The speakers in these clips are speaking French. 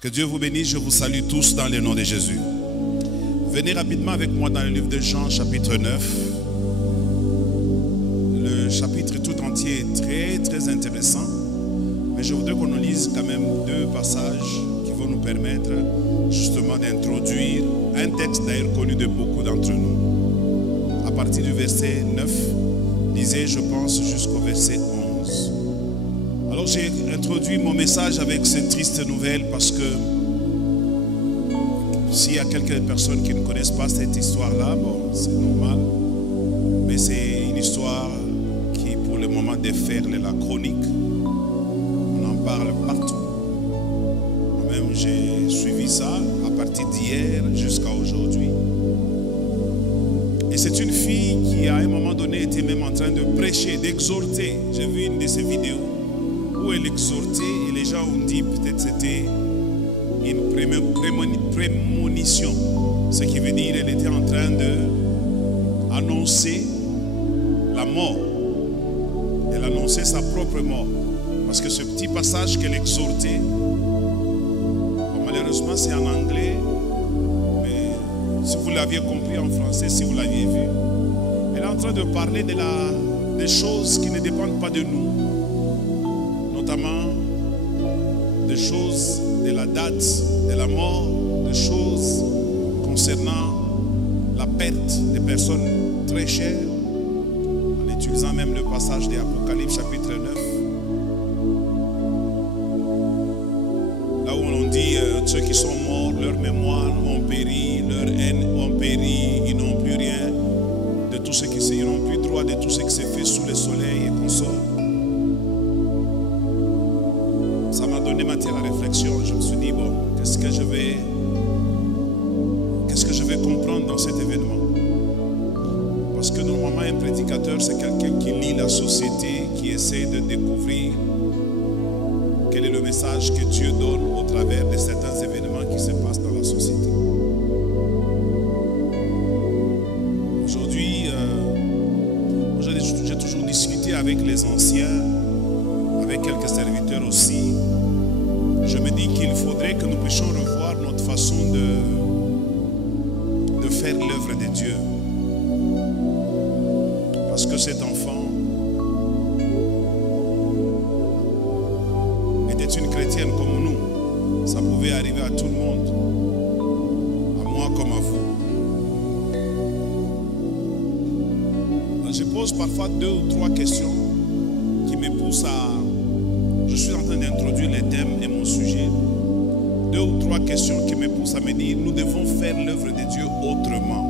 Que Dieu vous bénisse, je vous salue tous dans le nom de Jésus. Venez rapidement avec moi dans le livre de Jean, chapitre 9. Le chapitre tout entier est très intéressant. Mais je voudrais qu'on nous lise quand même deux passages qui vont nous permettre justement d'introduire un texte d'ailleurs connu de beaucoup d'entre nous. À partir du verset 9, lisez, je pense, jusqu'au verset 11. Alors j'ai introduit mon message avec cette triste nouvelle parce que s'il y a quelques personnes qui ne connaissent pas cette histoire-là, bon, c'est normal. Mais c'est une histoire qui, pour le moment, déferle la chronique. On en parle partout. Moi-même, j'ai suivi ça à partir d'hier jusqu'à aujourd'hui. Et c'est une fille qui, à un moment donné, était même en train de prêcher, d'exhorter. J'ai vu une de ses vidéos où elle exhortait et les gens ont dit peut-être c'était une prémonition. Ce qui veut dire qu'elle était en train d'annoncer la mort. Elle annonçait sa propre mort. Parce que ce petit passage qu'elle exhortait, bon, malheureusement c'est en anglais, mais si vous l'aviez compris en français, si vous l'aviez vu, elle est en train de parler des choses qui ne dépendent pas de nous. Notamment des choses de la date de la mort, des choses concernant la perte des personnes très chères, en utilisant même le passage de Apocalypse chapitre 9, là où on dit ceux qui sont morts, leur mémoire ont péri, leur haine ont péri, ils n'ont plus rien de tout ce qui ils n'ont plus droit de tout ce qui s'est fait sous le soleil et consorts. Ça m'a donné matière à réflexion. Je me suis dit, bon, qu'est-ce que je vais comprendre dans cet événement? Parce que normalement, un prédicateur, c'est quelqu'un qui lit la société, qui essaie de découvrir quel est le message que Dieu donne au travers de certains événements qui se passent dans la société. Aujourd'hui, j'ai toujours discuté avec les anciens, avec quelques serviteurs aussi. Je me dis qu'il faudrait que nous puissions revoir notre façon de faire l'œuvre de Dieu. Parce que cet enfant était une chrétienne comme nous. Ça pouvait arriver à tout le monde. À moi comme à vous. Alors, je pose parfois 2 ou 3 questions qui me poussent à... Je suis en train d'introduire les thèmes et mon sujet. 2 ou 3 questions qui me poussent à me dire, nous devons faire l'œuvre de Dieu autrement.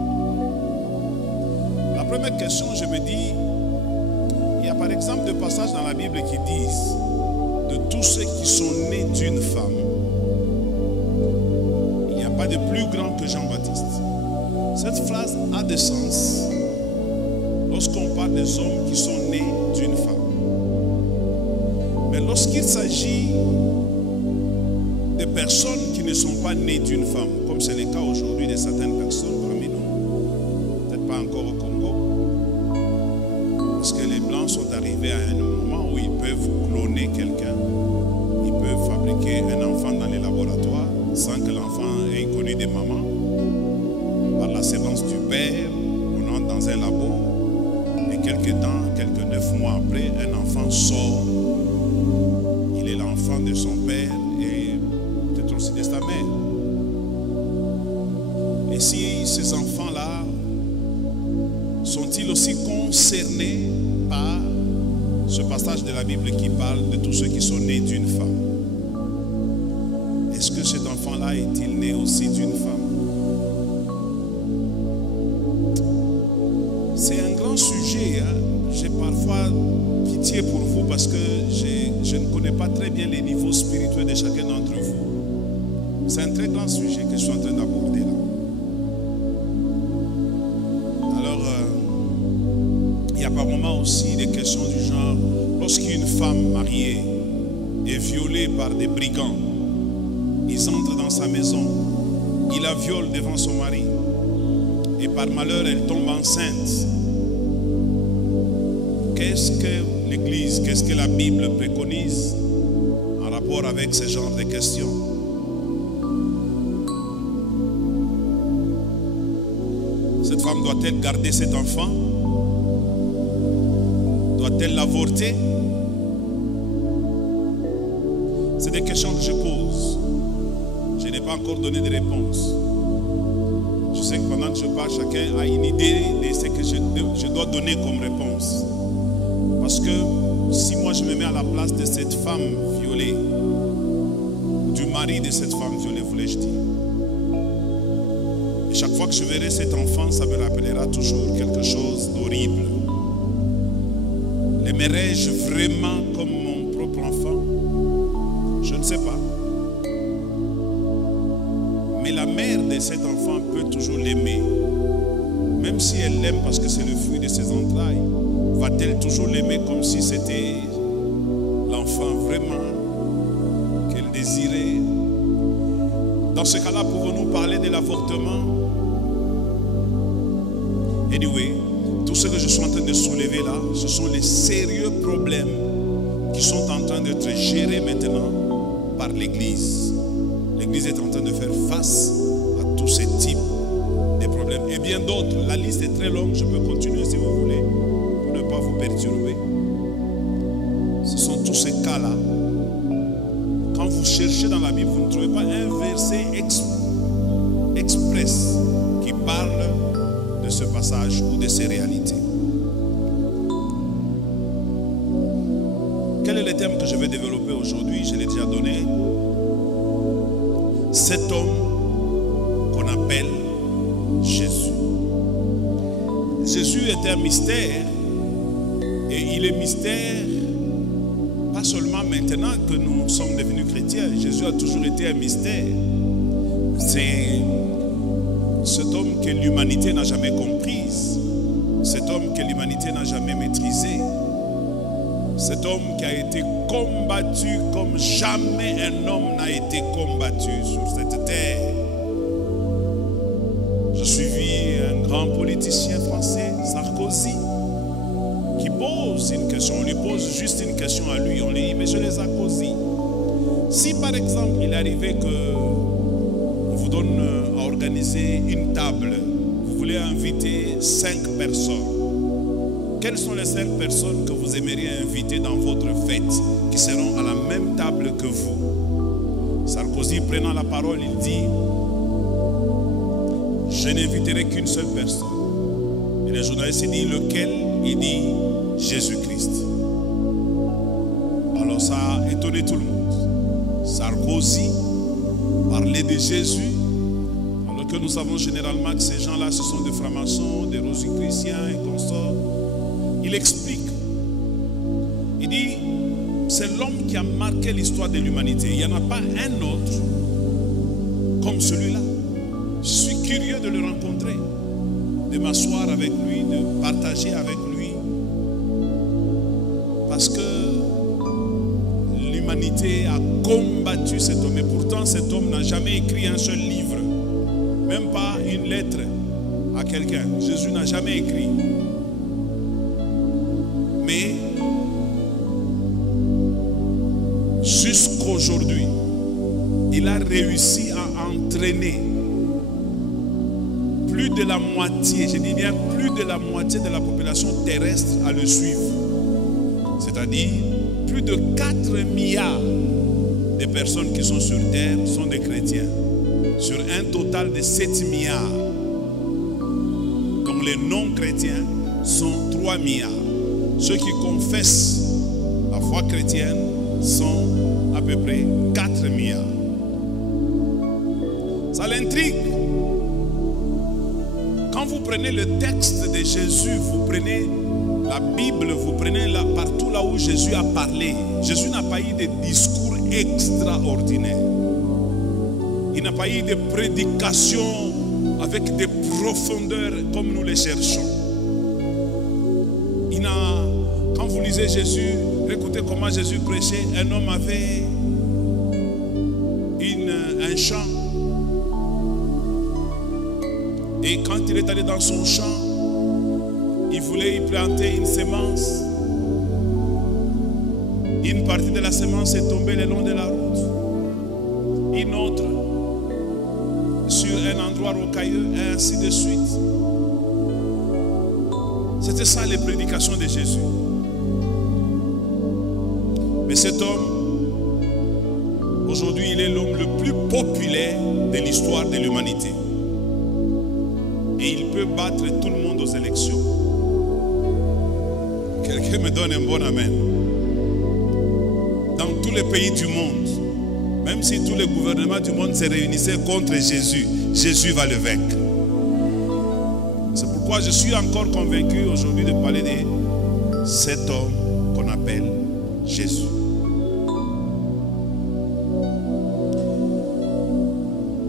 La première question, je me dis, il y a par exemple des passages dans la Bible qui disent, de tous ceux qui sont nés d'une femme, il n'y a pas de plus grand que Jean-Baptiste. Cette phrase a de sens lorsqu'on parle des hommes qui sont nés d'une femme. Mais lorsqu'il s'agit de personnes qui ne sont pas nées d'une femme, comme c'est le cas aujourd'hui de certaines personnes parmi nous, peut-être pas encore au Congo, parce que les Blancs sont arrivés à un moment où ils peuvent cloner quelqu'un, ils peuvent fabriquer un enfant dans les laboratoires sans que l'enfant ait connu des mamans, par la sémence du père, on entre dans un labo, et quelques 9 mois après, un enfant sort. L'enfant de son père et peut-être aussi de sa mère. Et si ces enfants-là sont-ils aussi concernés par ce passage de la Bible qui parle de tous ceux qui sont nés d'une femme? Est-ce que cet enfant-là est-il né aussi d'une femme? C'est un grand sujet, hein? J'ai parfois pitié pour vous parce que je ne connais pas très bien les niveaux spirituels de chacun d'entre vous. C'est un très grand sujet que je suis en train d'aborder là. Alors, il y a par moments aussi des questions du genre, lorsqu'une femme mariée est violée par des brigands, ils entrent dans sa maison, ils la violent devant son mari, et par malheur elle tombe enceinte. Qu'est-ce que l'Église, qu'est-ce que la Bible préconise en rapport avec ce genre de questions? Cette femme doit-elle garder cet enfant? Doit-elle l'avorter? C'est des questions que je pose. Je n'ai pas encore donné de réponse. Je sais que pendant que je parle, chacun a une idée de ce que je dois donner comme réponse. Parce que si moi je me mets à la place de cette femme violée, du mari de cette femme violée, voulais-je dire, et chaque fois que je verrai cet enfant, ça me rappellera toujours quelque chose d'horrible. L'aimerais-je vraiment comme mon propre enfant? Je ne sais pas. Mais la mère de cet enfant peut toujours l'aimer. Même si elle l'aime parce que c'est le fruit de ses entrailles, va-t-elle toujours l'aimer comme si c'était l'enfant vraiment qu'elle désirait? Dans ce cas-là, pouvons-nous parler de l'avortement? Anyway, tout ce que je suis en train de soulever là, ce sont les sérieux problèmes qui sont en train d'être gérés maintenant par l'Église. L'Église est en train de faire face à tous ces types de problèmes. Et bien d'autres, la liste est très longue, je peux continuer si vous voulez, pour ne pas vous perturber. Ce sont tous ces cas-là. Quand vous cherchez dans la Bible, vous ne trouvez pas un verset express qui parle de ce passage ou de ces réalités. Quel est le thème que je vais développer aujourd'hui? Je l'ai déjà donné. Cet homme qu'on appelle Jésus. Jésus est un mystère. Et il est mystère pas seulement maintenant que nous sommes devenus chrétiens. Jésus a toujours été un mystère. C'est cet homme que l'humanité n'a jamais compris. Cet homme que l'humanité n'a jamais maîtrisé. Cet homme qui a été combattu comme jamais un homme n'a été combattu sur cette terre. Je suivis un grand politicien français, Sarkozy, qui pose une question. On lui pose juste une question à lui. On lui dit, monsieur les Sarkozy, si par exemple il arrivait que on vous donne à organiser une table, vous voulez inviter 5 personnes, quelles sont les 5 personnes que vous aimeriez inviter dans votre fête, qui seront à la même table que vous? Sarkozy, prenant la parole, il dit, je n'inviterai qu'une seule personne. Et le journaliste dit, lequel? Il dit, Jésus-Christ. Alors ça a étonné tout le monde. Sarkozy parlait de Jésus, alors que nous savons généralement que ces gens-là, ce sont des francs-maçons, des rosicruciens et consorts. Il explique. Il dit, c'est l'homme qui a marqué l'histoire de l'humanité. Il n'y en a pas un autre comme celui-là. Je suis curieux de le rencontrer, de m'asseoir avec lui, de partager avec lui. Parce que l'humanité a combattu cet homme. Et pourtant, cet homme n'a jamais écrit un seul livre. Même pas une lettre à quelqu'un. Jésus n'a jamais écrit. Mais jusqu'aujourd'hui, il a réussi à entraîner plus de la moitié, je dis bien plus de la moitié de la population terrestre à le suivre. C'est-à-dire plus de 4 milliards de personnes qui sont sur terre sont des chrétiens. Sur un total de 7 milliards. Donc les non-chrétiens sont 3 milliards. Ceux qui confessent la foi chrétienne sont à peu près 4 milliards. Ça l'intrigue. Quand vous prenez le texte de Jésus, vous prenez la Bible, vous prenez partout là où Jésus a parlé. Jésus n'a pas eu de discours extraordinaires. Il n'a pas eu de prédication avec des profondeurs comme nous les cherchons. Quand vous lisez Jésus, écoutez comment Jésus prêchait. Un homme avait un champ. Et quand il est allé dans son champ, il voulait y planter une semence. Une partie de la semence est tombée le long de la route. Une autre sur un endroit rocailleux, et ainsi de suite. C'était ça les prédications de Jésus. Mais cet homme, aujourd'hui, il est l'homme le plus populaire de l'histoire de l'humanité. Et il peut battre tout le monde aux élections. Quelqu'un me donne un bon amen. Dans tous les pays du monde, même si tous les gouvernements du monde se réunissaient contre Jésus, Jésus va le vaincre. C'est pourquoi je suis encore convaincu aujourd'hui de parler de cet homme qu'on appelle Jésus.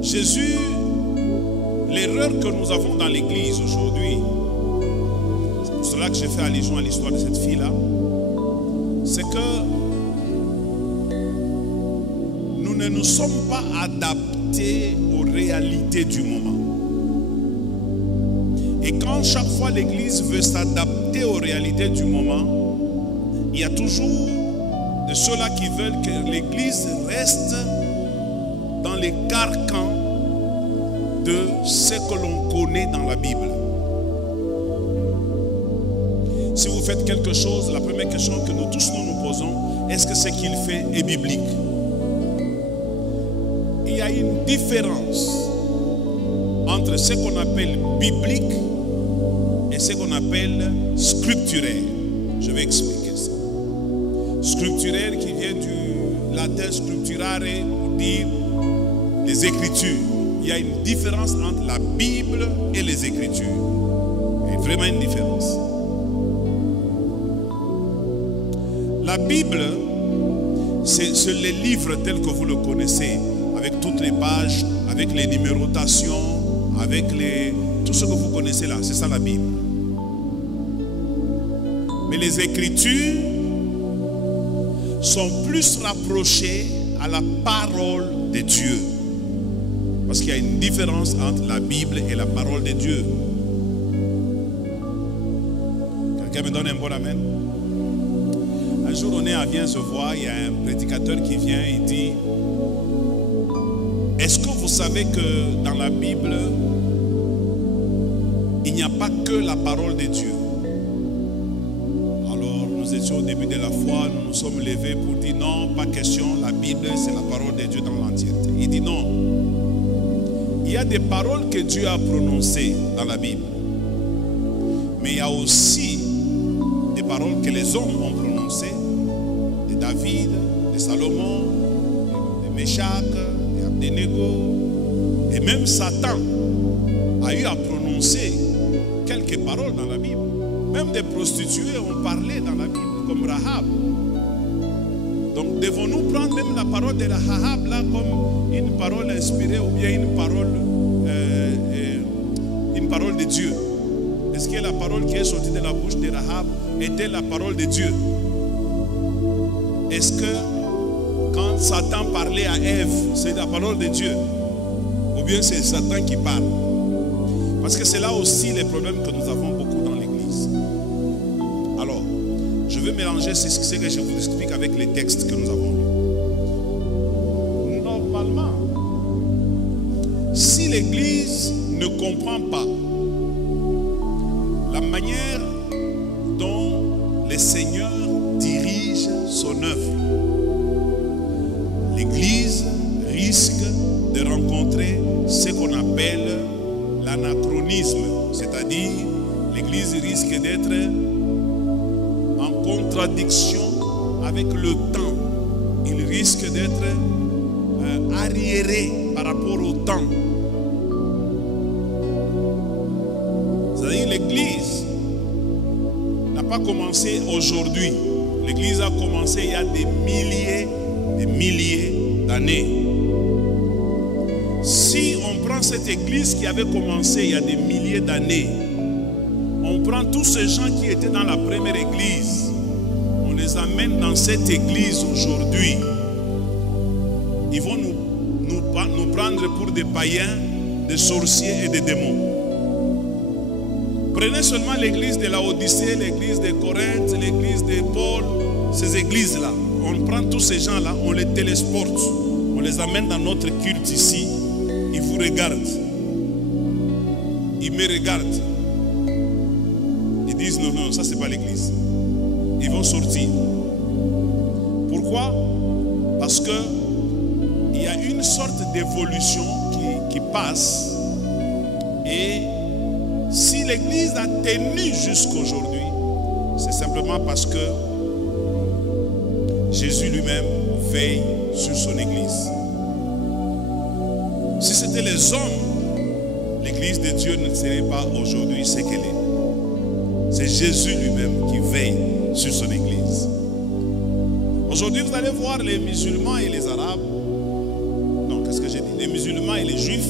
Jésus, l'erreur que nous avons dans l'église aujourd'hui, c'est pour cela que j'ai fait allusion à l'histoire de cette fille-là, c'est que nous ne nous sommes pas adaptés aux réalités du moment. Et quand chaque fois l'église veut s'adapter aux réalités du moment, il y a toujours de ceux-là qui veulent que l'église reste dans les carcans de ce que l'on connaît dans la Bible. Si vous faites quelque chose, la première question que nous tous nous posons, est-ce que ce qu'il fait est biblique? Il y a une différence entre ce qu'on appelle biblique et ce qu'on appelle scripturaire. Je vais expliquer ça. Scripturaire qui vient du latin scripturare pour dire les Écritures. Il y a une différence entre la Bible et les Écritures. Il y a vraiment une différence. La Bible, c'est les livres tels que vous le connaissez, avec toutes les pages, avec les numérotations, avec tout ce que vous connaissez là. C'est ça la Bible. Mais les Écritures sont plus rapprochées à la parole de Dieu. Parce qu'il y a une différence entre la Bible et la parole de Dieu. Quelqu'un me donne un bon amen? Un jour, on est à Bien se voir, il y a un prédicateur qui vient et dit: est-ce que vous savez que dans la Bible, il n'y a pas que la parole de Dieu? Alors, nous étions au début de la foi, nous nous sommes levés pour dire non, pas question, la Bible, c'est la parole de Dieu dans l'entièreté. Il dit non. Il y a des paroles que Dieu a prononcées dans la Bible. Mais il y a aussi des paroles que les hommes ont prononcées. De David, de Salomon, de Méchac, de Abdenego. Et même Satan a eu à prononcer quelques paroles dans la Bible. Même des prostituées ont parlé dans la Bible, comme Rahab. Donc devons-nous prendre même la parole de Rahab là comme une parole inspirée ou bien une parole de Dieu? Est-ce que la parole qui est sortie de la bouche de Rahab était la parole de Dieu? Est-ce que quand Satan parlait à Ève, c'est la parole de Dieu? Ou bien c'est Satan qui parle? Parce que c'est là aussi les problèmes que nous avons beaucoup dans l'église. Alors, je vais mélanger ce que je vous explique avec les textes que nous avons lus. Normalement, si l'église ne comprend pas la manière dont le Seigneur dirige son œuvre, l'église risque de rencontrer ce qu'on appelle l'anachronisme, c'est-à-dire l'église risque d'être en contradiction avec le temps. Il risque d'être arriéré par rapport au temps. C'est-à-dire l'église n'a pas commencé aujourd'hui. L'église a commencé il y a des milliers d'années. Si on prend cette église qui avait commencé il y a des milliers d'années, on prend tous ces gens qui étaient dans la première église, on les amène dans cette église aujourd'hui, ils vont nous prendre pour des païens, des sorciers et des démons. Prenez seulement l'église de la Odyssée, l'église de Corinthe, l'église de Paul, ces églises-là. On prend tous ces gens-là, on les télésporte, on les amène dans notre culte ici. Ils vous regardent. Ils me regardent. Ils disent non, non, ça c'est pas l'église. Ils vont sortir. Pourquoi? Parce que il y a une sorte d'évolution qui passe. Et si l'église a tenu jusqu'aujourd'hui, c'est simplement parce que Jésus lui-même veille sur son église. Si c'était les hommes, l'église de Dieu ne serait pas aujourd'hui ce qu'elle est. C'est Jésus lui-même qui veille sur son église. Aujourd'hui, vous allez voir les musulmans et les arabes. Non, qu'est-ce que j'ai dit? Les musulmans et les juifs.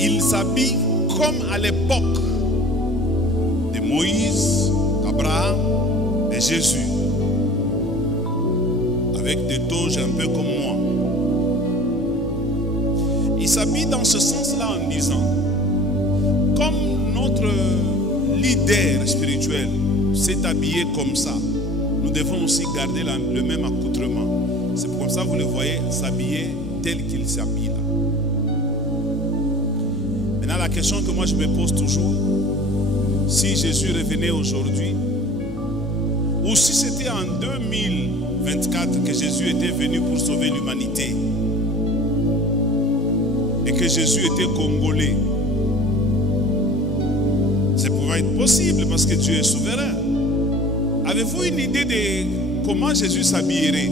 Ils s'habillent comme à l'époque de Moïse, d'Abraham, de Jésus. Avec des toges un peu comme moi. Ils s'habillent dans ce sens-là en disant, comme notre leader spirituel s'est habillé comme ça, nous devons aussi garder le même accoutrement. C'est pour ça que vous le voyez s'habiller tel qu'il s'habille là. Maintenant, la question que moi je me pose toujours, si Jésus revenait aujourd'hui, ou si c'était en 2024 que Jésus était venu pour sauver l'humanité, et que Jésus était congolais, ça pouvait être possible parce que Dieu est souverain. Avez-vous une idée de comment Jésus s'habillerait?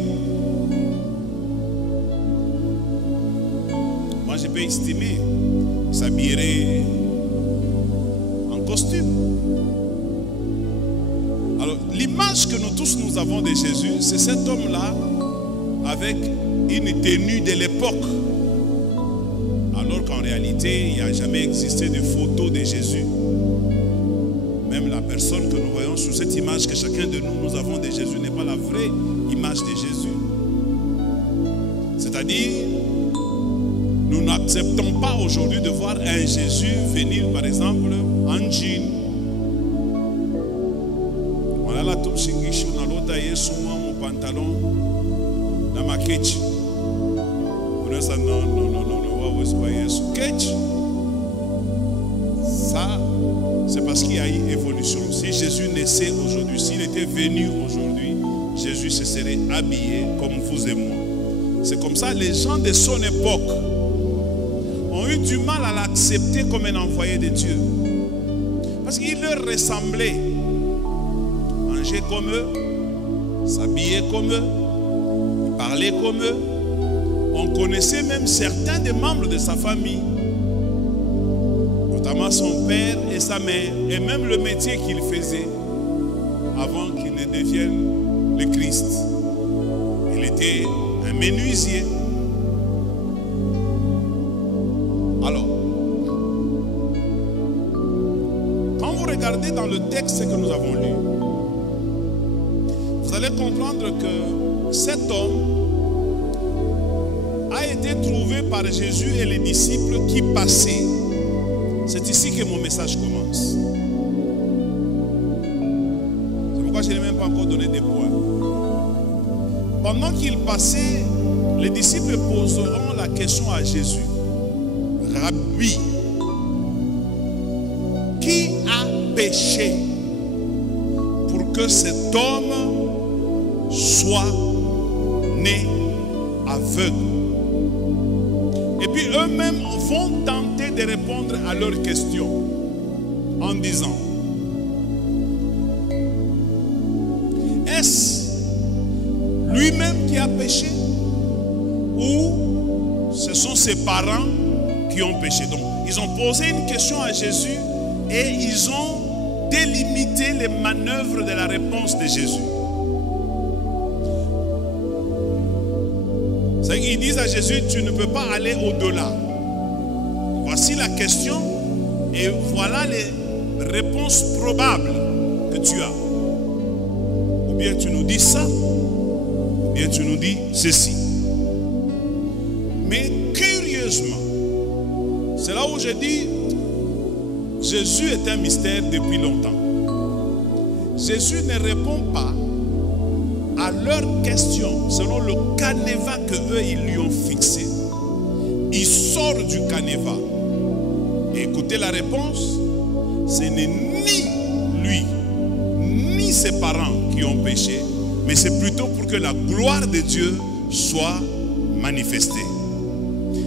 Moi, je peux estimer, il s'habillerait en costume. Alors, l'image que nous tous nous avons de Jésus, c'est cet homme-là avec une tenue de l'époque. Alors qu'en réalité, il n'y a jamais existé de photo de Jésus. Même la personne que nous voyons sur cette image que chacun de nous avons de Jésus n'est pas la vraie image de Jésus. C'est-à-dire, nous n'acceptons pas aujourd'hui de voir un Jésus venir, par exemple, en jean. Voilà la touche shingishu na lota yesu mon pantalon na makechi. On a ça non. Ça, c'est parce qu'il y a eu évolution. Si Jésus naissait aujourd'hui, s'il était venu aujourd'hui, Jésus se serait habillé comme vous et moi. C'est comme ça, les gens de son époque ont eu du mal à l'accepter comme un envoyé de Dieu. Parce qu'il leur ressemblait. Manger comme eux, s'habiller comme eux, parler comme eux. On connaissait même certains des membres de sa famille, notamment son père et sa mère, et même le métier qu'il faisait avant qu'il ne devienne le Christ. Il était un menuisier. Alors, quand vous regardez dans le texte que nous avons lu, vous allez comprendre que cet homme a été trouvé par Jésus et les disciples qui passaient. C'est ici que mon message commence. C'est pourquoi je n'ai même pas encore donné des points. Pendant qu'il passait, les disciples poseront la question à Jésus. Rabbi, qui a péché pour que cet homme soit né aveugle? Et puis eux-mêmes vont tenter de répondre à leurs questions en disant, est-ce lui-même qui a péché ou ce sont ses parents qui ont péché? Donc ils ont posé une question à Jésus et ils ont délimité les manœuvres de la réponse de Jésus. Ils disent à Jésus, tu ne peux pas aller au-delà. Voici la question et voilà les réponses probables que tu as. Ou bien tu nous dis ça, ou bien tu nous dis ceci. Mais curieusement, c'est là où je dis, Jésus est un mystère depuis longtemps. Jésus ne répond pas à leurs questions selon le canevas que eux ils lui ont fixé. Il sort du canevas et écoutez la réponse. ce n'est ni lui, ni ses parents qui ont péché, mais c'est plutôt pour que la gloire de Dieu soit manifestée.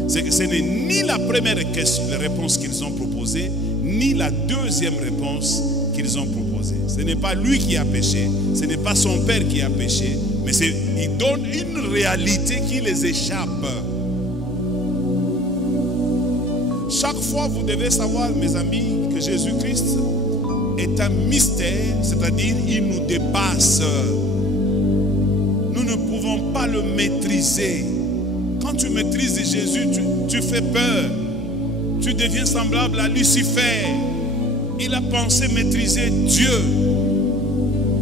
C'est que ce n'est ni la première réponse qu'ils ont proposée, ni la deuxième réponse qu'ils ont proposée. Ce n'est pas lui qui a péché, ce n'est pas son père qui a péché, mais il donne une réalité qui les échappe. Chaque fois, vous devez savoir, mes amis, que Jésus-Christ est un mystère, c'est-à-dire il nous dépasse. Nous ne pouvons pas le maîtriser. Quand tu maîtrises Jésus, tu fais peur. Tu deviens semblable à Lucifer. Il a pensé maîtriser Dieu.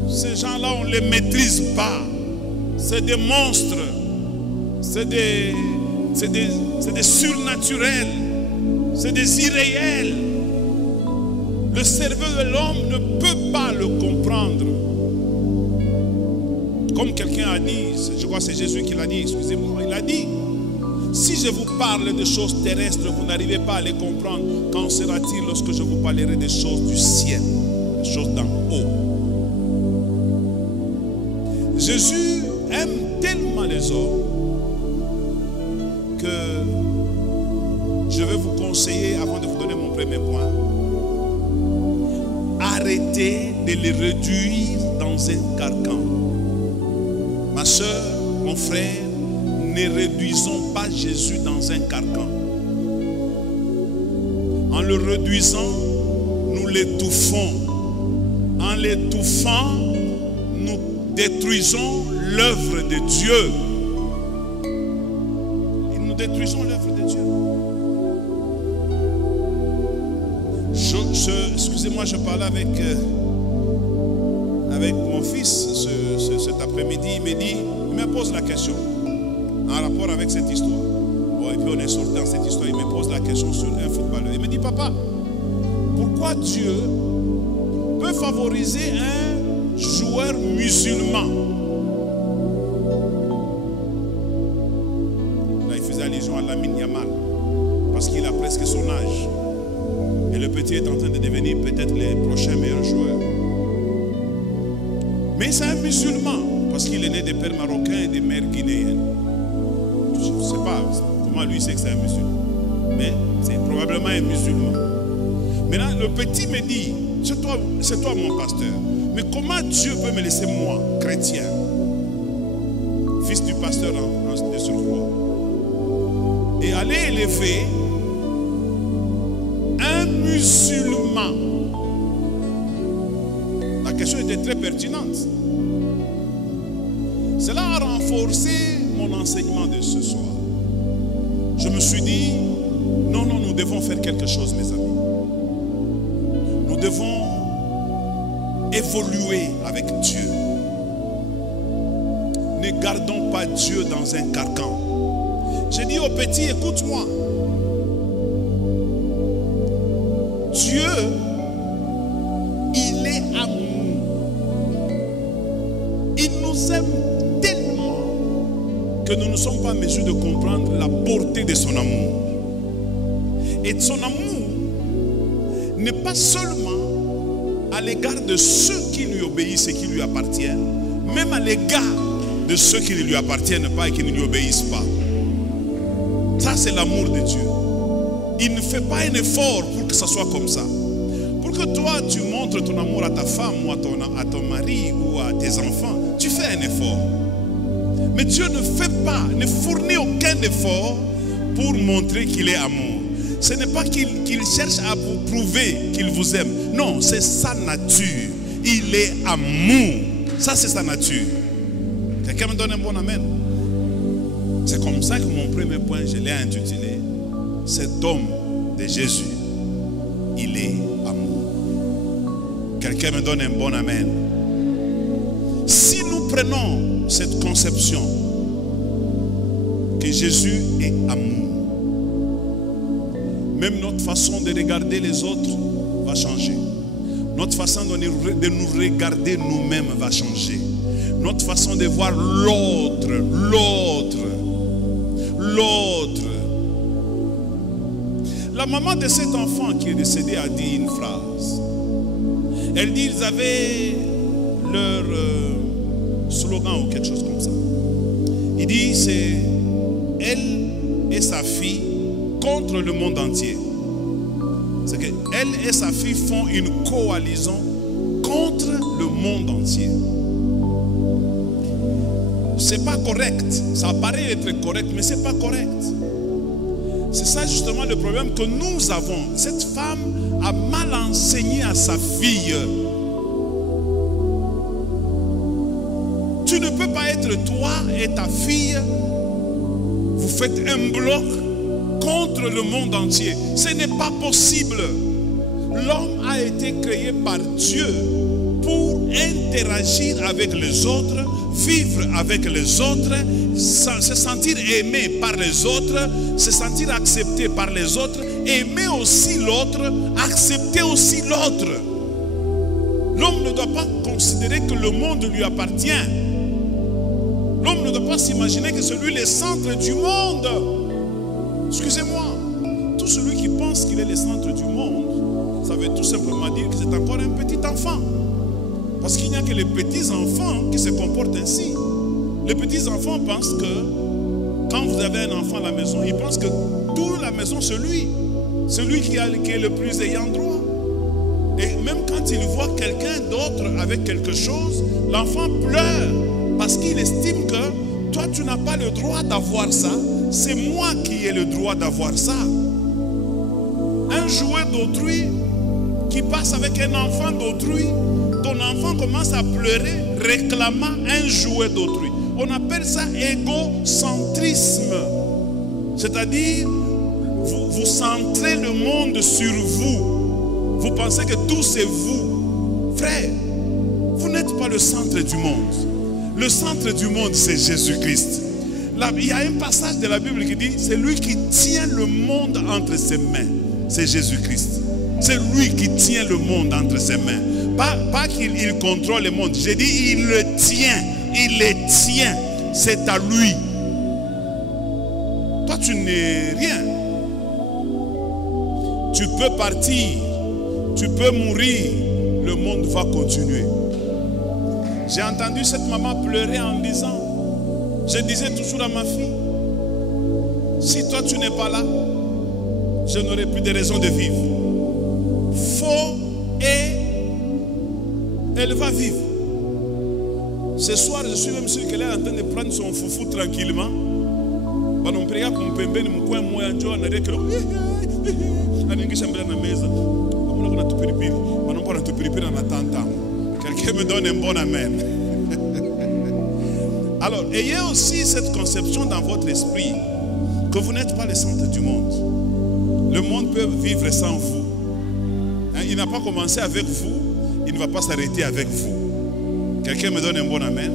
Ces gens-là, on ne les maîtrise pas. C'est des monstres. C'est des surnaturels. C'est des irréels. Le cerveau de l'homme ne peut pas le comprendre. Comme quelqu'un a dit, je crois que c'est Jésus qui l'a dit, excusez-moi, il a dit, si je vous parle de choses terrestres, vous n'arrivez pas à les comprendre. Quand sera-t-il lorsque je vous parlerai des choses du ciel, des choses d'en haut? Jésus aime tellement les hommes que je vais vous conseiller, avant de vous donner mon premier point, arrêtez de les réduire dans un carcan. Ma soeur, mon frère, ne réduisons pas Jésus dans un carcan. En le réduisant, nous l'étouffons. En l'étouffant, nous détruisons l'œuvre de Dieu. Et nous détruisons l'œuvre de Dieu. Excusez-moi, je parlais avec mon fils cet après-midi. Il me pose la question en rapport avec cette histoire. Bon, et puis on est sorti dans cette histoire. Il me pose la question sur un footballeur. Il me dit, papa, pourquoi Dieu peut favoriser un joueur musulman? Là, il faisait allusion à Lamine Yamal parce qu'il a presque son âge. Et le petit est en train de devenir peut-être les prochains meilleurs joueurs. Mais c'est un musulman, parce qu'il est né des pères marocains et des mères guinéennes. Je ne sais pas comment lui sait que c'est un musulman. Mais c'est probablement un musulman. Maintenant, le petit me dit, c'est toi mon pasteur. Mais comment Dieu peut me laisser moi, chrétien, fils du pasteur de surcroît, et aller élever un musulman? La question était très pertinente. Cela a renforcé mon enseignement de ce soir. Je me suis dit, non, nous devons faire quelque chose, mes amis. Nous devons évoluer avec Dieu. Ne gardons pas Dieu dans un carcan. J'ai dit au petit, écoute-moi. Dieu, il est amour. Il nous aime tellement que nous ne sommes pas en mesure de comprendre la portée de son amour. Et son amour n'est pas seulement à l'égard de ceux qui lui obéissent et qui lui appartiennent, même à l'égard de ceux qui ne lui appartiennent pas et qui ne lui obéissent pas. Ça, c'est l'amour de Dieu. Il ne fait pas un effort pour que ça soit comme ça. Pour que toi, tu montres ton amour à ta femme ou à ton mari ou à tes enfants, tu fais un effort. Mais Dieu ne fait pas, ne fournit aucun effort pour montrer qu'il est amour. Ce n'est pas qu'il cherche à vous prouver qu'il vous aime. Non, c'est sa nature. Il est amour. Ça, c'est sa nature. Quelqu'un me donne un bon amen. C'est comme ça que mon premier point, je l'ai intitulé « Cet homme de Jésus, il est amour ». Quelqu'un me donne un bon amen. Si nous prenons cette conception que Jésus est amour, même notre façon de regarder les autres va changer. Notre façon de nous regarder nous-mêmes va changer. Notre façon de voir l'autre. La maman de cet enfant qui est décédé a dit une phrase. Elle dit ils avaient leur slogan ou quelque chose comme ça. Il dit c'est elle et sa fille contre le monde entier. C'est qu'elle et sa fille font une coalition contre le monde entier. C'est pas correct. Ça paraît être correct, mais c'est pas correct. C'est ça justement le problème que nous avons. Cette femme a mal enseigné à sa fille. Tu ne peux pas être toi et ta fille, vous faites un bloc contre le monde entier. Ce n'est pas possible. L'homme a été créé par Dieu pour interagir avec les autres, vivre avec les autres, se sentir aimé par les autres, se sentir accepté par les autres, aimer aussi l'autre, accepter aussi l'autre. L'homme ne doit pas considérer que le monde lui appartient. L'homme ne doit pas s'imaginer que c'est lui le centre du monde. Excusez-moi, tout celui qui pense qu'il est le centre du monde, ça veut tout simplement dire que c'est encore un petit enfant. Parce qu'il n'y a que les petits enfants qui se comportent ainsi. Les petits enfants pensent que quand vous avez un enfant à la maison, ils pensent que toute la maison c'est lui. Celui qui est le plus ayant droit. Et même quand il voit quelqu'un d'autre avec quelque chose, l'enfant pleure parce qu'il estime que toi tu n'as pas le droit d'avoir ça. C'est moi qui ai le droit d'avoir ça. Un jouet d'autrui qui passe avec un enfant d'autrui, ton enfant commence à pleurer réclamant un jouet d'autrui. On appelle ça égocentrisme. C'est-à-dire, vous centrez le monde sur vous. Vous pensez que tout c'est vous. Frère, vous n'êtes pas le centre du monde. Le centre du monde c'est Jésus-Christ. Il y a un passage de la Bible qui dit, c'est lui qui tient le monde entre ses mains. C'est Jésus-Christ. C'est lui qui tient le monde entre ses mains. Pas qu'il contrôle le monde. J'ai dit, il le tient. Il le tient. C'est à lui. Toi, tu n'es rien. Tu peux partir. Tu peux mourir. Le monde va continuer. J'ai entendu cette maman pleurer en disant, je disais toujours à ma fille, si toi tu n'es pas là, je n'aurai plus de raison de vivre. Faux et elle va vivre. Ce soir, je suis même sûr qu'elle est en train de prendre son foufou tranquillement. Quelqu'un me donne un bon amen. Alors, ayez aussi cette conception dans votre esprit que vous n'êtes pas le centre du monde. Le monde peut vivre sans vous. Il n'a pas commencé avec vous, il ne va pas s'arrêter avec vous. Quelqu'un me donne un bon amen.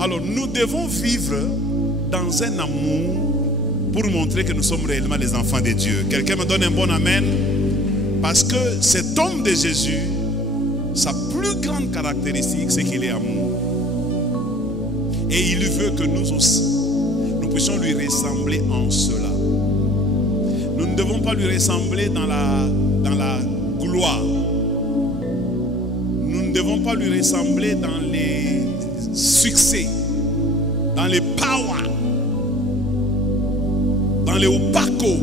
Alors, nous devons vivre dans un amour pour montrer que nous sommes réellement les enfants de Dieu. Quelqu'un me donne un bon amen. Parce que cet homme de Jésus, sa plus grande caractéristique, c'est qu'il est amour. Et il veut que nous aussi, nous puissions lui ressembler en cela. Nous ne devons pas lui ressembler dans la gloire. Nous ne devons pas lui ressembler dans les succès, dans les power, dans les opaco.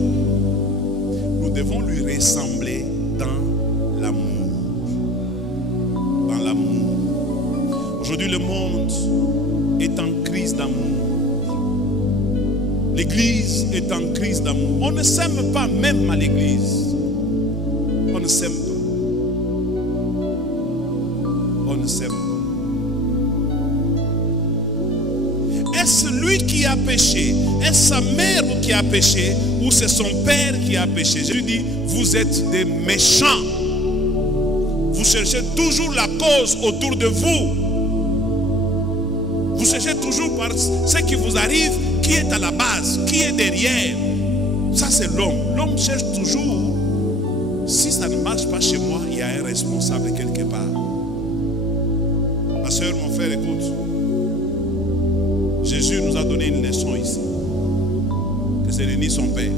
Nous devons lui ressembler dans l'amour. Dans l'amour. Aujourd'hui, le monde est en crise d'amour. L'église est en crise d'amour. On ne s'aime pas même à l'église. On ne s'aime pas. On ne s'aime pas. Est-ce lui qui a péché? Est-ce sa mère qui a péché? Ou c'est son père qui a péché? Jésus dit, vous êtes des méchants. Vous cherchez toujours la cause autour de vous. Vous cherchez toujours par ce qui vous arrive, qui est à la base, qui est derrière. Ça c'est l'homme. L'homme cherche toujours. Si ça ne marche pas chez moi, il y a un responsable quelque part. Ma soeur, mon frère, écoute. Jésus nous a donné une leçon ici. Que ce n'est ni son père,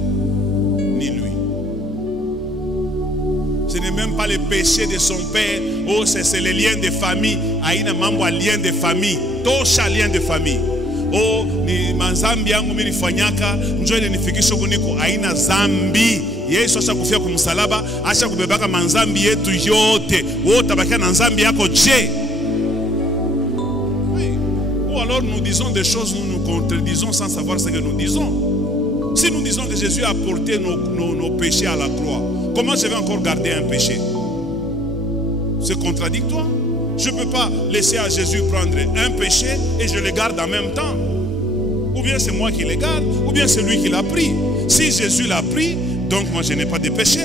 ni lui. Ce n'est même pas le péché de son père. Oh, c'est les liens de famille. Aïna mambo lien de famille. Tosha lien de famille. Oh, ni manzambi yangu mimi nifanyaka njoo ile nifikisho kuniko aina zambi. Yesu acha kufia kumsalaba, acha kubebaka manzambi yetu yote. Wewe utabakia na nzambi yako je? Oui. Ou alors nous disons des choses, nous nous contredisons sans savoir ce que nous disons. Si nous disons que Jésus a porté nos péchés à la croix, comment je vais encore garder un péché? C'est contradictoire. Je ne peux pas laisser à Jésus prendre un péché et je le garde en même temps. Ou bien c'est moi qui le garde, ou bien c'est lui qui l'a pris. Si Jésus l'a pris, donc moi je n'ai pas de péché.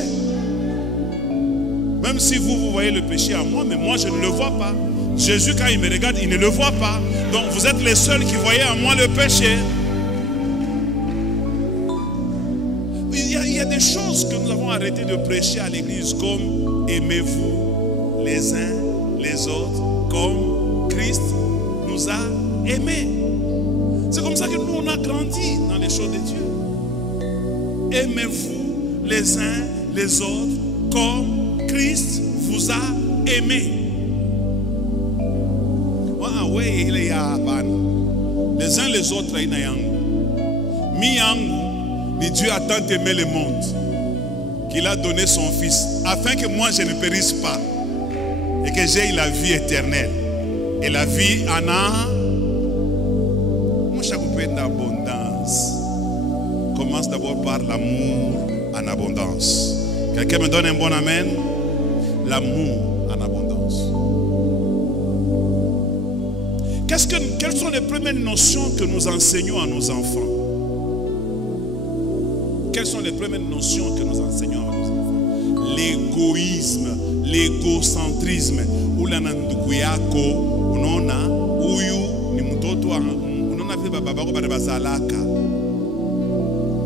Même si vous voyez le péché à moi, mais moi je ne le vois pas. Jésus quand il me regarde, il ne le voit pas. Donc vous êtes les seuls qui voyez en moi le péché. Il y a des choses que nous avons arrêté de prêcher à l'église, comme aimez-vous les uns les autres comme Christ nous a aimés. C'est comme ça que nous on a grandi dans les choses de Dieu. Aimez-vous les uns les autres comme Christ vous a aimés. Les uns les autres, Dieu a tant aimé le monde qu'il a donné son Fils afin que moi je ne périsse pas et que j'ai la vie éternelle. Et la vie en abondance. Commence d'abord par l'amour en abondance. Quelqu'un me donne un bon amen? L'amour en abondance. Quelles sont les premières notions que nous enseignons à nos enfants? Quelles sont les premières notions que nous enseignons à nos enfants? L'égoïsme, l'égocentrisme.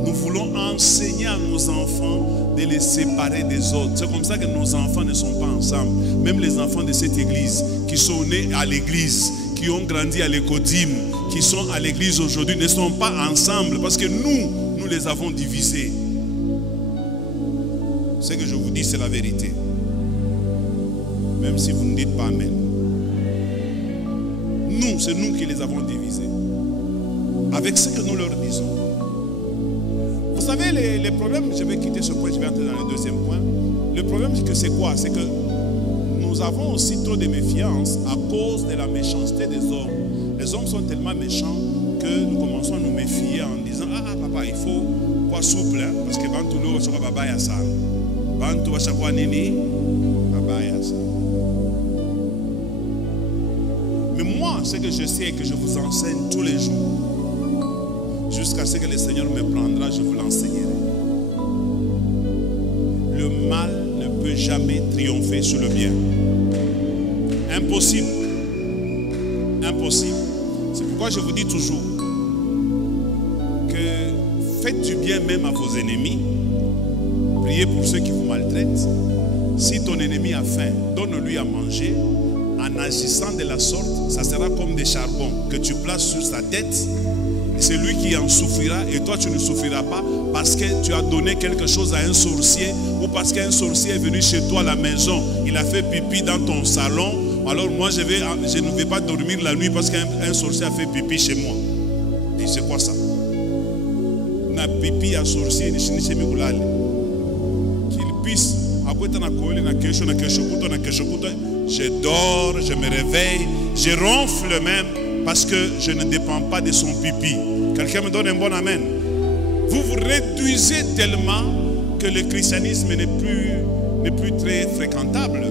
Nous voulons enseigner à nos enfants de les séparer des autres. C'est comme ça que nos enfants ne sont pas ensemble. Même les enfants de cette église qui sont nés à l'église, qui ont grandi à l'Écodim, qui sont à l'église aujourd'hui, ne sont pas ensemble parce que nous les avons divisés. Ce que je vous dis, c'est la vérité. Même si vous ne dites pas amen. Nous, c'est nous qui les avons divisés. Avec ce que nous leur disons. Vous savez, les problèmes, je vais quitter ce point, je vais entrer dans le deuxième point. Le problème, c'est quoi? C'est que nous avons aussi trop de méfiance à cause de la méchanceté des hommes. Les hommes sont tellement méchants que nous commençons à nous méfier en disant: ah papa, il faut pas souple, hein, parce que bantu lo chaka baba ya ça. Bantu wa chakwa nini baba ya ça. Mais moi, ce que je sais et que je vous enseigne tous les jours, jusqu'à ce que le Seigneur me prendra, je vous l'enseignerai. Le mal ne peut jamais triompher sur le bien. Impossible. Impossible. C'est pourquoi je vous dis toujours que faites du bien même à vos ennemis. Priez pour ceux qui vous maltraitent. Si ton ennemi a faim, donne-lui à manger. En agissant de la sorte, ça sera comme des charbons que tu places sur sa tête. C'est lui qui en souffrira et toi tu ne souffriras pas parce que tu as donné quelque chose à un sorcier ou parce qu'un sorcier est venu chez toi à la maison. Il a fait pipi dans ton salon. Alors moi je ne vais pas dormir la nuit parce qu'un sorcier a fait pipi chez moi. Et c'est quoi ça? Na pipi à sorcier qu'il puisse je dors, je me réveille, je ronfle même parce que je ne dépends pas de son pipi. Quelqu'un me donne un bon amen. Vous vous réduisez tellement que le christianisme n'est plus très fréquentable.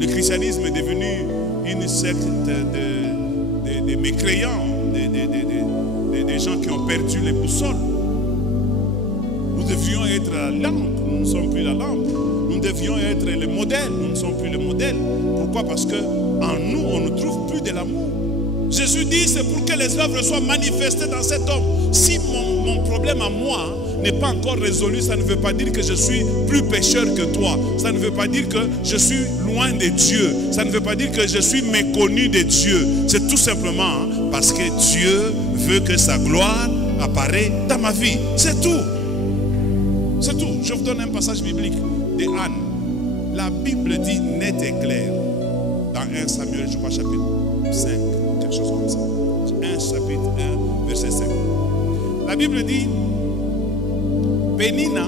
Le christianisme est devenu une secte de mécréants, des gens qui ont perdu les boussoles. Nous devions être la lampe, nous ne sommes plus la lampe. Nous devions être le modèle, nous ne sommes plus le modèle. Pourquoi? Parce qu'en nous, on ne trouve plus de l'amour. Jésus dit, c'est pour que les œuvres soient manifestées dans cet homme. Si mon problème à moi n'est pas encore résolu, ça ne veut pas dire que je suis plus pécheur que toi. Ça ne veut pas dire que je suis loin de Dieu. Ça ne veut pas dire que je suis méconnu de Dieu. C'est tout simplement parce que Dieu veut que sa gloire apparaisse dans ma vie. C'est tout. C'est tout. Je vous donne un passage biblique de Anne. La Bible dit net et clair. Dans 1 Samuel, je crois, chapitre 5, quelque chose comme ça. 1 chapitre 1, verset 5. La Bible dit, Pénina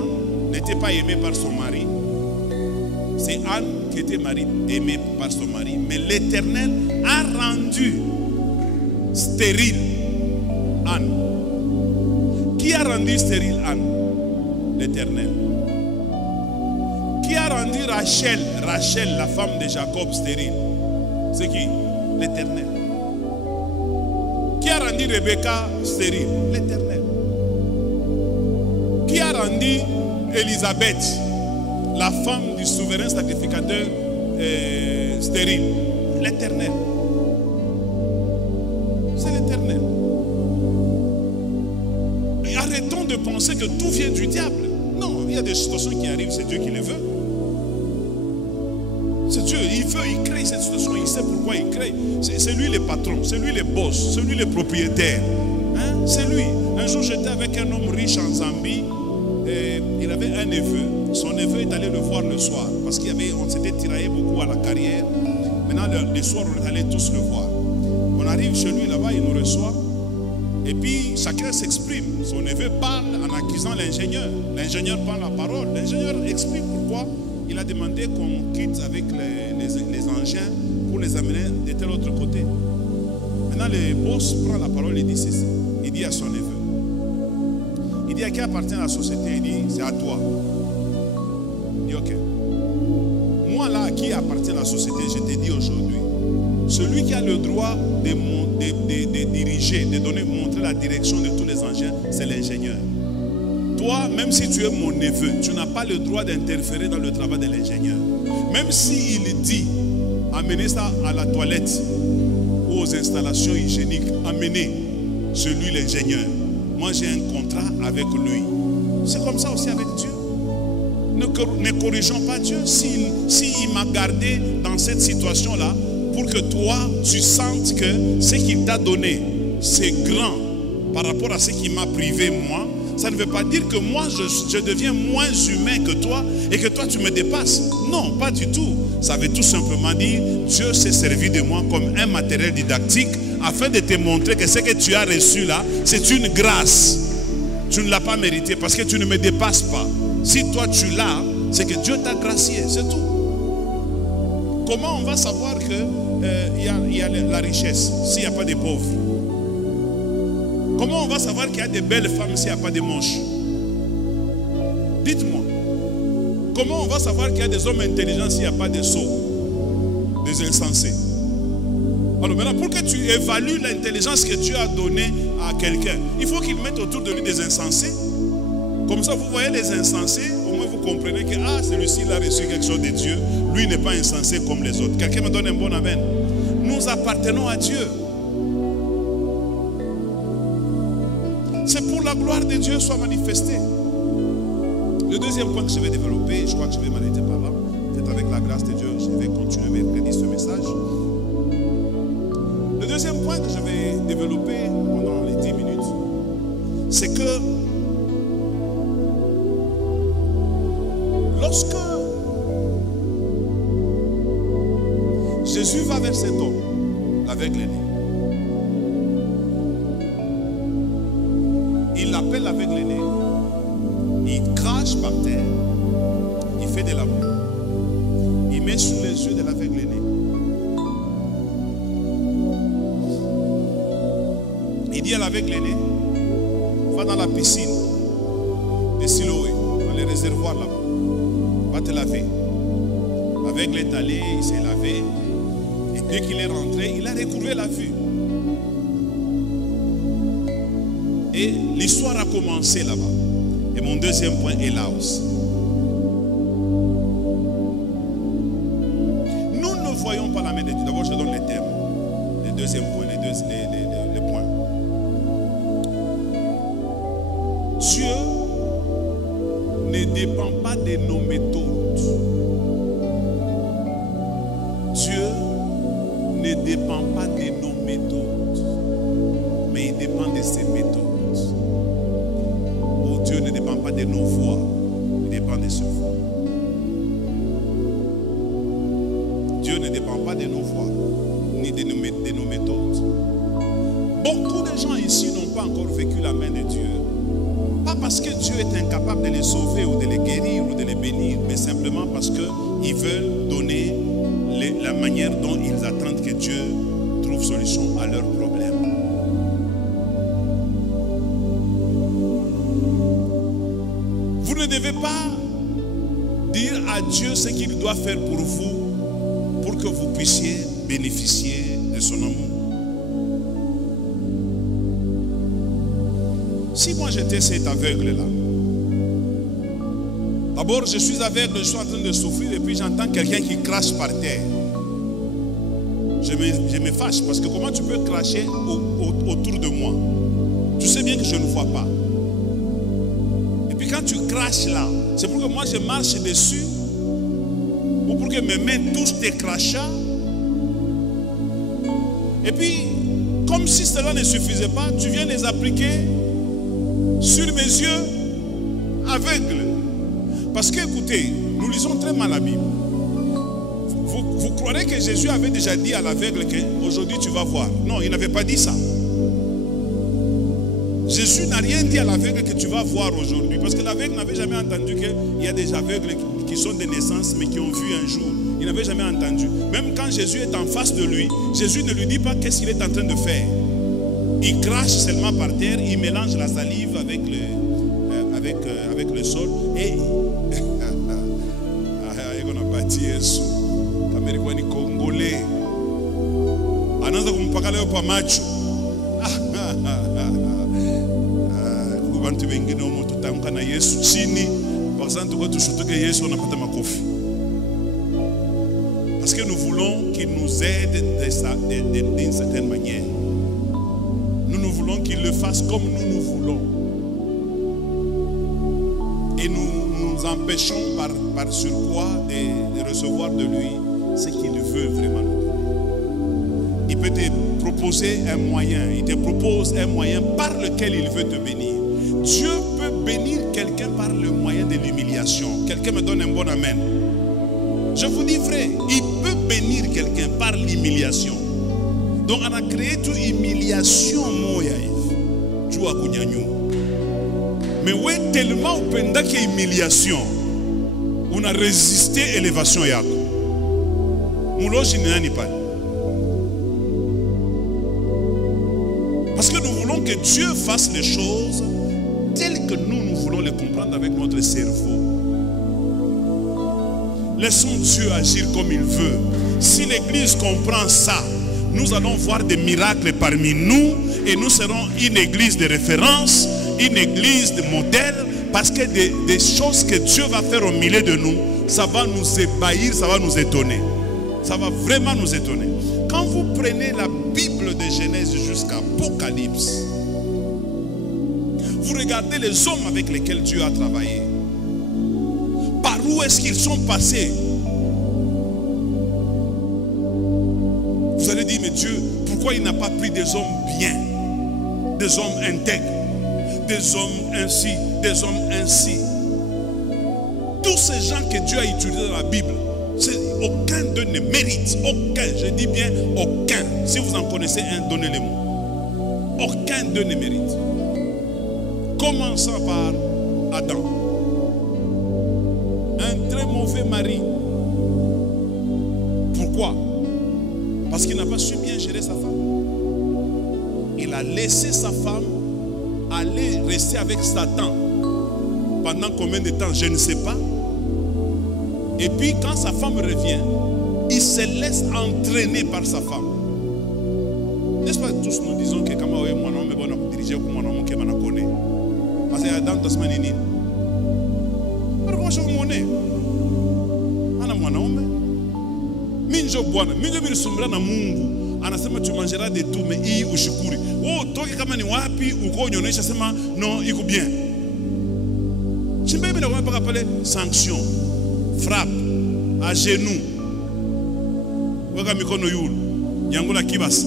n'était pas aimée par son mari. C'est Anne qui était aimée par son mari. Mais l'Éternel a rendu stérile Anne. Qui a rendu stérile Anne? L'Éternel. Qui a rendu Rachel, la femme de Jacob, stérile? C'est qui? L'Éternel. Qui a rendu Rebecca stérile? L'Éternel. Qui a rendu Élisabeth, la femme du souverain sacrificateur, stérile? L'Éternel. C'est l'Éternel. Et arrêtons de penser que tout vient du diable. Non, il y a des situations qui arrivent, c'est Dieu qui les veut. C'est Dieu, il veut, il crée cette situation, il sait pourquoi il crée. C'est lui le patron, c'est lui le boss, c'est lui le propriétaire. Hein? C'est lui. Un jour j'étais avec un homme riche en Zambie, et il avait un neveu. Son neveu est allé le voir le soir, parce qu'on s'était tiraillé beaucoup à la carrière. Maintenant le soir on est allé tous le voir. On arrive chez lui là-bas, il nous reçoit. Et puis chacun s'exprime. Son neveu parle en accusant l'ingénieur. L'ingénieur prend la parole. L'ingénieur explique pourquoi il a demandé qu'on quitte avec les engins pour les amener de tel autre côté. Maintenant, le boss prend la parole et dit ceci. Il dit à son neveu. Il dit à qui appartient la société? Il dit, c'est à toi. Il dit, ok. Moi là, à qui appartient la société? Je t'ai dit aujourd'hui. Celui qui a le droit de diriger, de montrer la direction de tous les engins, c'est l'ingénieur. Toi, même si tu es mon neveu, tu n'as pas le droit d'interférer dans le travail de l'ingénieur. Même s'il dit, amenez ça à la toilette ou aux installations hygiéniques, amenez celui l'ingénieur. Moi, j'ai un contrat avec lui. C'est comme ça aussi avec Dieu. Ne corrigeons pas Dieu. S'il m'a gardé dans cette situation-là, pour que toi, tu sentes que ce qu'il t'a donné, c'est grand par rapport à ce qu'il m'a privé moi, ça ne veut pas dire que moi, je deviens moins humain que toi et que toi, tu me dépasses. Non, pas du tout. Ça veut tout simplement dire, Dieu s'est servi de moi comme un matériel didactique afin de te montrer que ce que tu as reçu là, c'est une grâce. Tu ne l'as pas mérité parce que tu ne me dépasses pas. Si toi, tu l'as, c'est que Dieu t'a gracié, c'est tout. Comment on va savoir qu'il y a la richesse s'il n'y a pas de pauvres? Comment on va savoir qu'il y a de belles femmes s'il n'y a pas de moches? Dites-moi. Comment on va savoir qu'il y a des hommes intelligents s'il n'y a pas de sots, des insensés? Alors maintenant, pour que tu évalues l'intelligence que Dieu a donnée à quelqu'un, il faut qu'il mette autour de lui des insensés. Comme ça, vous voyez les insensés, au moins vous comprenez que celui-ci il a reçu quelque chose de Dieu. Lui n'est pas insensé comme les autres. Quelqu'un me donne un bon amen. Nous appartenons à Dieu. C'est pour la gloire de Dieu soit manifestée. Le deuxième point que je vais développer, je crois que je vais m'arrêter par là. Peut-être avec la grâce de Dieu, je vais continuer mercredi ce message. Le deuxième point que je vais développer pendant les 10 minutes, c'est que lorsque Jésus va vers cet homme, l'aveugle-né, il l'appelle l'aveugle-né, il crache par terre, il fait de l'amour, il met sous les yeux de l'aveugle-né. Il dit à l'aveugle-né, va dans la piscine de Siloé, dans les réservoirs là-bas, va te laver. L'aveugle est allé, il s'est lavé, et dès qu'il est rentré, il a recouvré la vue. Et l'histoire a commencé là-bas. Et mon deuxième point est là aussi. Nous ne voyons pas la main de Dieu. D'abord, je donne les termes. Les deuxièmes points, les points. Dieu ne dépend pas de nos méthodes. Dieu ne dépend pas de nos méthodes, mais il dépend de ses méthodes. Dieu ne dépend pas de nos voix, il dépend de ses voix. Beaucoup de gens ici n'ont pas encore vécu la main de Dieu. Pas parce que Dieu est incapable de les sauver ou de les guérir ou de les bénir, mais simplement parce qu'ils veulent donner la manière dont ils attendent que Dieu trouve solution à leurs problèmes. Vous ne devez pas dire à Dieu ce qu'il doit faire pour vous, pour que vous puissiez bénéficier de son amour. Si moi j'étais cet aveugle-là, d'abord je suis aveugle, je suis en train de souffrir et puis j'entends quelqu'un qui crache par terre. Je me fâche parce que comment tu peux cracher autour de moi? Tu sais bien que je ne vois pas. Et puis quand tu craches là, c'est pour que moi je marche dessus ou pour que mes mains touchent tes crachats. Et puis, comme si cela ne suffisait pas, tu viens les appliquer sur mes yeux aveugles. Parce que, écoutez, nous lisons très mal la Bible. Vous croirez que Jésus avait déjà dit à l'aveugle qu'aujourd'hui tu vas voir? Non, il n'avait pas dit ça. Jésus n'a rien dit à l'aveugle que tu vas voir aujourd'hui. Parce que l'aveugle n'avait jamais entendu qu'il y a des aveugles qui sont de naissance mais qui ont vu un jour. Il n'avait jamais entendu. Même quand Jésus est en face de lui, Jésus ne lui dit pas qu'est-ce qu'il est en train de faire. Il crache seulement par terre, il mélange la salive avec le sol et on a bâti Yesu. Kamerikwa ni Congolais. Anaanza kumpaka leo pa macho. Kubantu wengine humo tutamka na Yesu chini. Par exemple, tuko tushutuke Yesu unapata makofi. Parce que nous voulons qu'il nous aide d'une certaine manière. Nous voulons qu'il le fasse comme nous voulons. Et nous nous empêchons par surcroît de recevoir de lui ce qu'il veut vraiment nous donner. Il peut te proposer un moyen. Il te propose un moyen par lequel il veut te bénir. Dieu peut bénir quelqu'un par le moyen de l'humiliation. Quelqu'un me donne un bon amen. Je vous dis vrai, il peut bénir quelqu'un par l'humiliation. Donc on a créé toute humiliation moya. Tu as kunyanyu. Mais ouais, tellement au penda qu'il y a humiliation, on a résisté à l'élévation yako. Mouloji n'est pas. Parce que nous voulons que Dieu fasse les choses telles que nous voulons les comprendre avec notre cerveau. Laissons Dieu agir comme il veut. Si l'Église comprend ça, nous allons voir des miracles parmi nous et nous serons une église de référence, une église de modèle, parce que des choses que Dieu va faire au milieu de nous, ça va nous ébahir, ça va nous étonner. Ça va vraiment nous étonner. Quand vous prenez la Bible de Genèse jusqu'à Apocalypse, vous regardez les hommes avec lesquels Dieu a travaillé. Par où est-ce qu'ils sont passés? Vous allez dire, mais Dieu, pourquoi il n'a pas pris des hommes bien, des hommes intègres, des hommes ainsi, des hommes ainsi? Tous ces gens que Dieu a utilisés dans la Bible, aucun d'eux ne mérite, aucun, je dis bien aucun. Si vous en connaissez un, donnez-le-moi. Aucun d'eux ne mérite. Commençons par Adam. Un très mauvais mari. Pourquoi? Parce qu'il n'a pas su bien gérer sa femme. Il a laissé sa femme aller rester avec Satan. Pendant combien de temps? Je ne sais pas. Et puis quand sa femme revient, il se laisse entraîner par sa femme. N'est-ce pas tous nous disons que quand on est mon homme, on peut diriger comme mon homme qui m'en connaît. Parce que dans ta semaine, pourquoi je vous connais? Ana mwanaume minjo bwana minjo milisumbira na Mungu anasema tu mangeras de tout mais hii ushukuri. Oh toki kama ni wapi uko nyonyesha sema non iko bien. Chimbe bila kwa pale sanction, frappe à genoux. Weka mikono yulu yangula kibasi.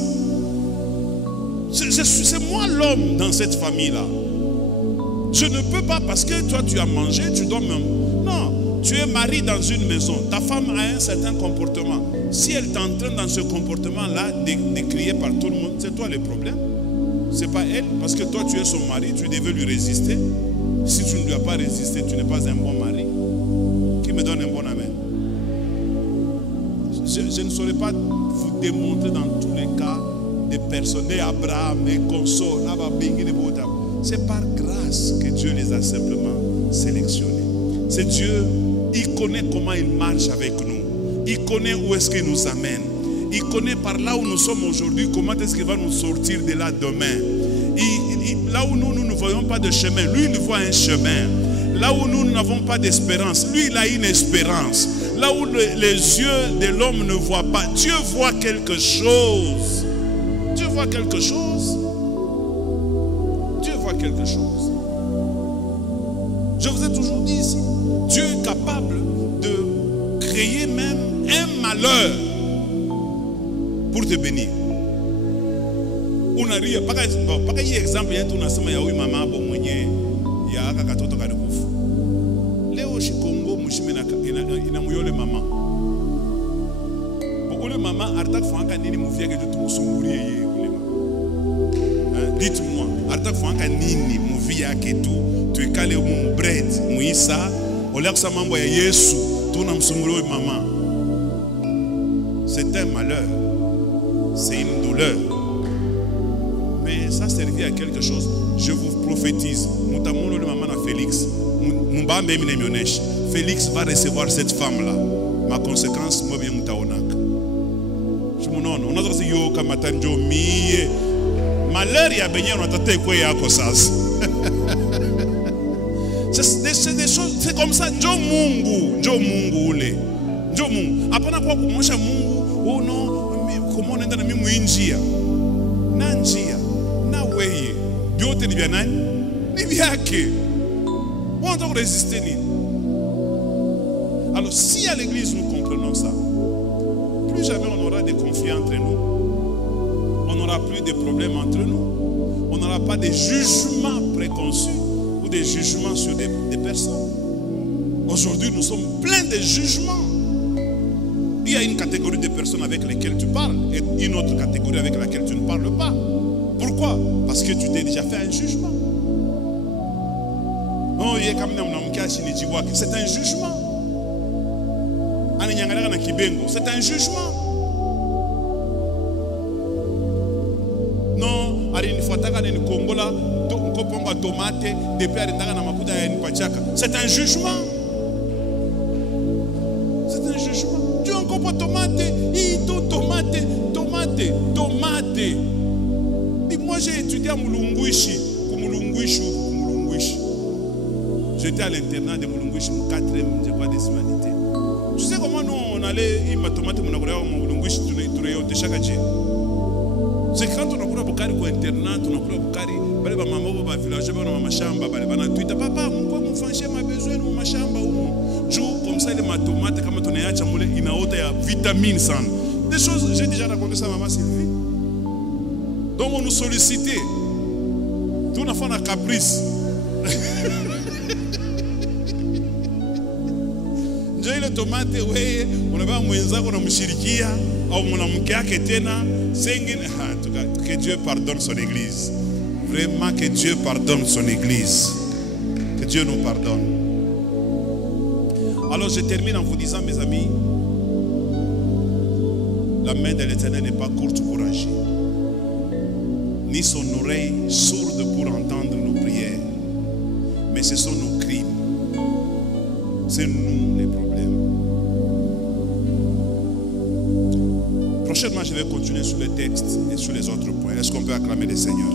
C'est moi l'homme dans cette famille-là. Je ne peux pas parce que toi tu as mangé, tu dois même. Non, tu es marié dans une maison. Ta femme a un certain comportement. Si elle t'entraîne dans ce comportement-là de crier par tout le monde, c'est toi le problème. C'est pas elle, parce que toi tu es son mari, tu devais lui résister. Si tu ne lui as pas résisté, tu n'es pas un bon mari. Qui me donne un bon amen? Je ne saurais pas vous démontrer dans tous les cas des personnes, des Abraham, des consorts, c'est par grâce que Dieu les a simplement sélectionnés. C'est Dieu, il connaît comment il marche avec nous. Il connaît où est-ce qu'il nous amène. Il connaît par là où nous sommes aujourd'hui, comment est-ce qu'il va nous sortir de là demain. Là où nous ne voyons pas de chemin, lui il voit un chemin. Là où nous n'avons pas d'espérance, lui il a une espérance. Là où les yeux de l'homme ne voient pas, Dieu voit quelque chose. Dieu voit quelque chose. Dieu voit quelque chose. Je vous ai toujours dit ici, Dieu est capable de créer même un malheur pour te bénir. On a ri, pas exemple, il y a tout ensemble, il y a eu maman, bon, il y a un katoto qui a dit, Léo Chikongo, Mouchimena, il a mouillé le maman. Beaucoup de mamans, Artak Fanka Nini Mouvia, que tout son mourier. Dites-moi, Artak Fanka Nini Mouvia, que tu es calé mon bread, Mouissa, au l'air sa maman, Yesu, tout n'a pas mouru maman. C'est un malheur, c'est une douleur. Mais ça servit à quelque chose. Je vous prophétise. Félix va recevoir cette femme-là. Ma conséquence, moi bien Moutaonak. Je me non, on a dit yo kamatanjo miye. Malheur ya benye on a tâté quoi ya kosas. C'est des choses, c'est comme ça. Njo Mungu ule. Njo Mungu. Apana kwa kumosha Mungu. Oh non, comment on est dans la même njia. Na njia. Weye, biote ni bianani, ni biake. On doit résister ni. Alors si à l'église nous comprenons ça, plus jamais on aura des conflits entre nous. On n'aura plus de problèmes entre nous. On n'aura pas de jugements préconçus ou des jugements sur des personnes. Aujourd'hui, nous sommes pleins de jugements. Il y a une catégorie de personnes avec lesquelles tu parles et une autre catégorie avec laquelle tu ne parles pas. Pourquoi? Parce que tu t'es déjà fait un jugement. C'est un jugement. C'est un jugement. Non, c'est un jugement. C'est un jugement. Tu as encore pas tomate. Moi j'ai étudié à Mulunguishi. J'étais à l'internat de Mulunguishi, mon 4e, je crois, des humanités. Tu sais comment nous on allait, il m'a tomate mon Mulunguishi, chaque jour. C'est quand on a pris Bukari pour internat, on a pris Bukari, bale ba maman ba village ba na mashamba bale ba na tuita papa mon fanché m'a besoin de mashamba ou jour comme ça les tomates comme on a acha mule inaota ya vitamine sana. Des choses j'ai déjà raconté ça à maman Sylvie. Donc on nous sollicitait. Tout n'a pas de caprice. J'ai les tomates, oui, on avait un moïse, on a mouchirikia, on a moukia ketena, que Dieu pardonne son église. Vraiment que Dieu pardonne son église. Que Dieu nous pardonne. Alors je termine en vous disant, mes amis, la main de l'Éternel n'est pas courte pour agir, ni son oreille sourde pour entendre nos prières, mais ce sont nos crimes. C'est nous les problèmes. Prochainement, je vais continuer sur les textes et sur les autres points. Est-ce qu'on peut acclamer le Seigneur?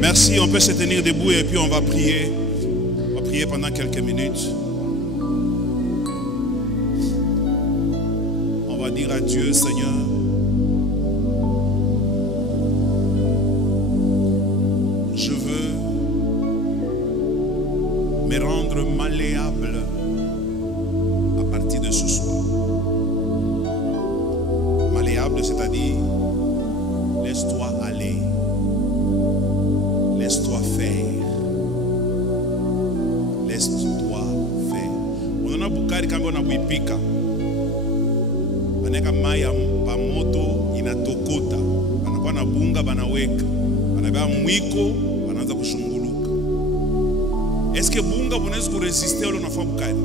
Merci, on peut se tenir debout et puis on va prier. On va prier pendant quelques minutes. On va dire à Dieu, Seigneur, je veux me rendre malléable à partir de ce soir. Malléable, c'est-à-dire laisse-toi aller. Laisse-toi faire. Laisse-toi faire. On bukari kama unabuipika. Baneka mai ya moto inatokota. Banakuwa na bunga banaweka. Banabeba mwiko banaanza kushunguluka. Est-ce que bunga bunaweza kuresiste wala unafaa bukari?